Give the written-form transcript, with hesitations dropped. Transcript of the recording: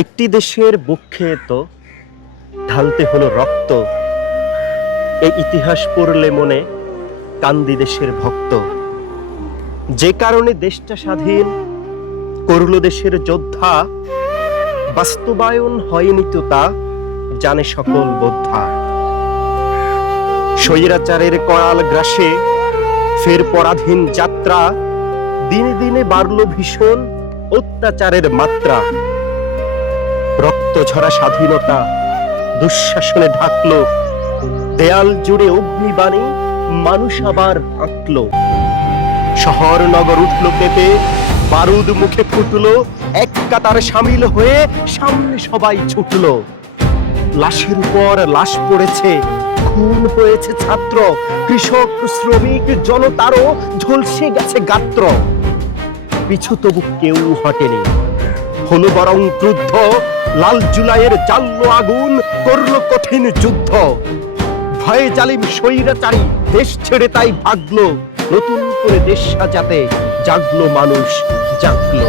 একটি দেশের বুকে তো ঢালতে হলো রক্ত, এই ইতিহাস পড়লে মনে কান্দি দেশের ভক্ত। যে কারণে দেশটা স্বাধীন করল দেশের যোদ্ধা, বাস্তবায়ন হয়নি তো তা জানে সকল বোদ্ধা। স্বৈরাচারের করাল গ্রাসে ফের পরাধীন যাত্রা, দিনে দিনে বাড়ল ভীষণ অত্যাচারের মাত্রা। রক্ত ঝরা স্বাধীনতা দুঃশাসনে ঢাকলো, দেয়াল জুড়ে অগ্নিবাণী মানুষ আবার আঁকল। শহর নগর উঠল কেঁপে, বারুদ মুখে ফুটলো, এক কাতার সামিল হয়ে সামনে সবাই ছুটলো। লাশের উপর লাশ পড়েছে, খুন হয়েছে ছাত্র, কৃষক শ্রমিক জনতারও ঝলসে গেছে গাত্র। পিছু তবু কেউ হটেনি, হলো বরং ক্রুদ্ধ। লাল জুলাইয়ের জ্বাল্য আগুন করলো কঠিন যুদ্ধ। ভয়ে জালিম স্বৈরাচারী দেশ ছেড়ে তাই ভাগলো, নতুন করে দেশ সাজাতে জাগলো মানুষ, জাগলো।